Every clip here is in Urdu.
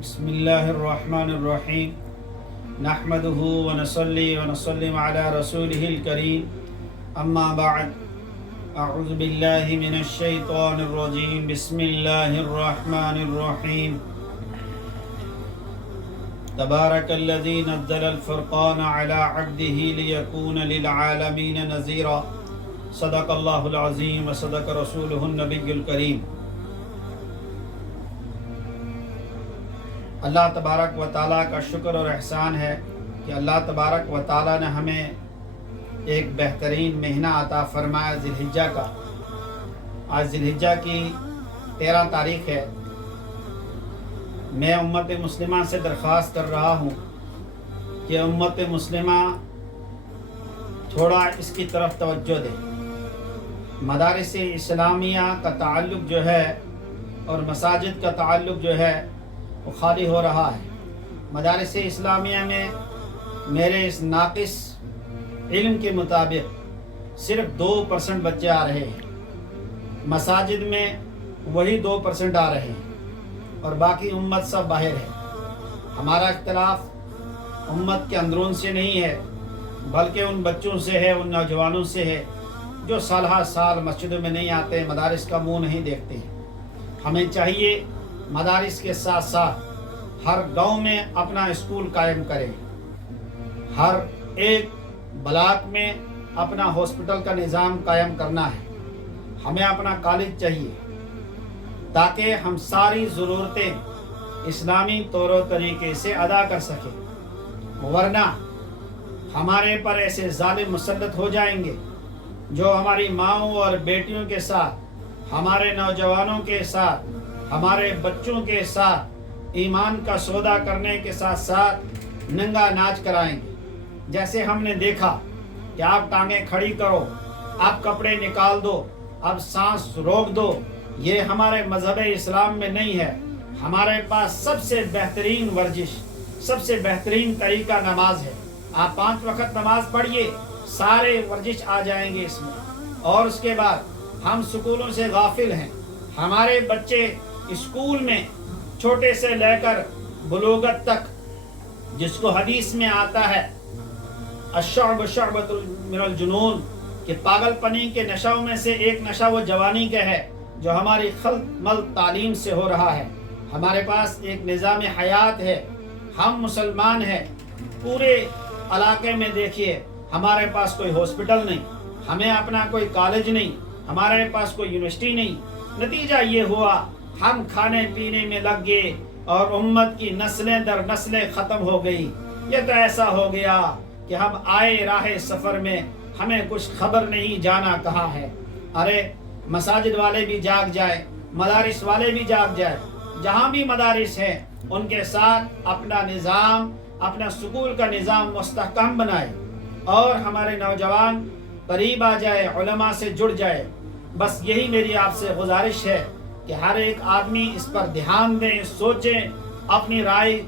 بسم اللہ الرحمن الرحیم نحمده ونصلي ونسلم على رسوله الكريم اما بعد اعوذ باللہ من الشیطان الرجیم بسم اللہ الرحمن الرحیم تبارک الذی نزل الفرقان على عبده ليكون للعالمین نذیرا صدق اللہ العظیم وصدق رسولہ النبی الکریم۔ اللہ تبارک و تعالیٰ کا شکر اور احسان ہے کہ اللہ تبارک و تعالیٰ نے ہمیں ایک بہترین مہینہ عطا فرمایا ذی الحجہ کا۔ آج ذی الحجہ کی 13 تاریخ ہے۔ میں امت مسلمہ سے درخواست کر رہا ہوں کہ امت مسلمہ تھوڑا اس کی طرف توجہ دے۔ مدارس اسلامیہ کا تعلق جو ہے اور مساجد کا تعلق جو ہے وہ خالی ہو رہا ہے۔ مدارس اسلامیہ میں میرے اس ناقص علم کے مطابق صرف 2% بچے آ رہے ہیں، مساجد میں وہی 2% آ رہے ہیں اور باقی امت سب باہر ہے۔ ہمارا اختلاف امت کے اندرون سے نہیں ہے بلکہ ان بچوں سے ہے، ان نوجوانوں سے ہے جو سالہ سال مسجدوں میں نہیں آتے، مدارس کا منہ نہیں دیکھتے ہیں۔ ہمیں چاہیے مدارس کے ساتھ ساتھ ہر گاؤں میں اپنا اسکول قائم کریں، ہر ایک بلاک میں اپنا ہاسپٹل کا نظام قائم کرنا ہے۔ ہمیں اپنا کالج چاہیے تاکہ ہم ساری ضرورتیں اسلامی طور و طریقے سے ادا کر سکیں، ورنہ ہمارے پر ایسے ظالم مسلط ہو جائیں گے جو ہماری ماؤں اور بیٹیوں کے ساتھ، ہمارے نوجوانوں کے ساتھ، ہمارے بچوں کے ساتھ ایمان کا سودا کرنے کے ساتھ ساتھ ننگا ناچ کرائیں گے۔ جیسے ہم نے دیکھا کہ آپ ٹانگیں کھڑی کرو، آپ کپڑے نکال دو، اب سانس روک دو، یہ ہمارے مذہب اسلام میں نہیں ہے۔ ہمارے پاس سب سے بہترین ورزش، سب سے بہترین طریقہ نماز ہے۔ آپ 5 وقت نماز پڑھیے، سارے ورزش آ جائیں گے اس میں۔ اور اس کے بعد ہم سکولوں سے غافل ہیں۔ ہمارے بچے اسکول میں چھوٹے سے لے کر بلوغت تک، جس کو حدیث میں آتا ہے الشعب شعبۃ من الجنون، کہ پاگل پنی کے نشوں میں سے ایک نشہ وہ جوانی کا ہے، جو ہماری خلط ملط تعلیم سے ہو رہا ہے۔ ہمارے پاس ایک نظام حیات ہے، ہم مسلمان ہیں۔ پورے علاقے میں دیکھیے ہمارے پاس کوئی ہاسپٹل نہیں، ہمیں اپنا کوئی کالج نہیں، ہمارے پاس کوئی یونیورسٹی نہیں۔ نتیجہ یہ ہوا ہم کھانے پینے میں لگ گئے اور امت کی نسلیں در نسلیں ختم ہو گئی۔ یہ تو ایسا ہو گیا کہ ہم آئے راہ سفر میں ہمیں کچھ خبر نہیں جانا کہاں ہے۔ ارے مساجد والے بھی جاگ جائے، مدارس والے بھی جاگ جائے، جہاں بھی مدارس ہیں ان کے ساتھ اپنا نظام، اپنا سکول کا نظام مستحکم بنائے اور ہمارے نوجوان قریب آ جائے، علماء سے جڑ جائے۔ بس یہی میری آپ سے گزارش ہے کہ ہر ایک آدمی اس پر دھیان دیں، سوچیں، اپنی رائے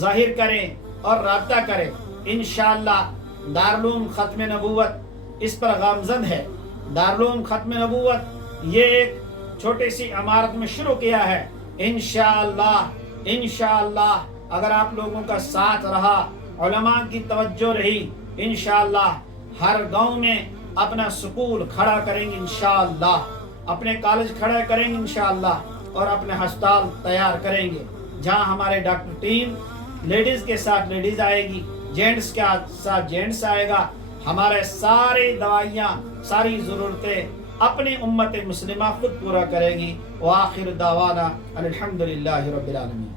ظاہر کریں اور رابطہ کریں۔ انشاءاللہ دارالعلوم ختم نبوت اس پر گامزن ہے۔ دارالعلوم ختم نبوت یہ ایک چھوٹی سی عمارت میں شروع کیا ہے۔ انشاءاللہ اگر آپ لوگوں کا ساتھ رہا، علماء کی توجہ رہی، انشاءاللہ ہر گاؤں میں اپنا سکول کھڑا کریں گے، انشاءاللہ اپنے کالج کھڑا کریں گے انشاءاللہ، اور اپنے ہسپتال تیار کریں گے جہاں ہمارے ڈاکٹر ٹیم لیڈیز کے ساتھ لیڈیز آئے گی، جینٹس کے ساتھ جینٹس آئے گا۔ ہمارے سارے دوائیاں، ساری ضرورتیں اپنی امت مسلمہ خود پورا کرے گی۔ وآخر دعوانا الحمدللہ رب العالمین۔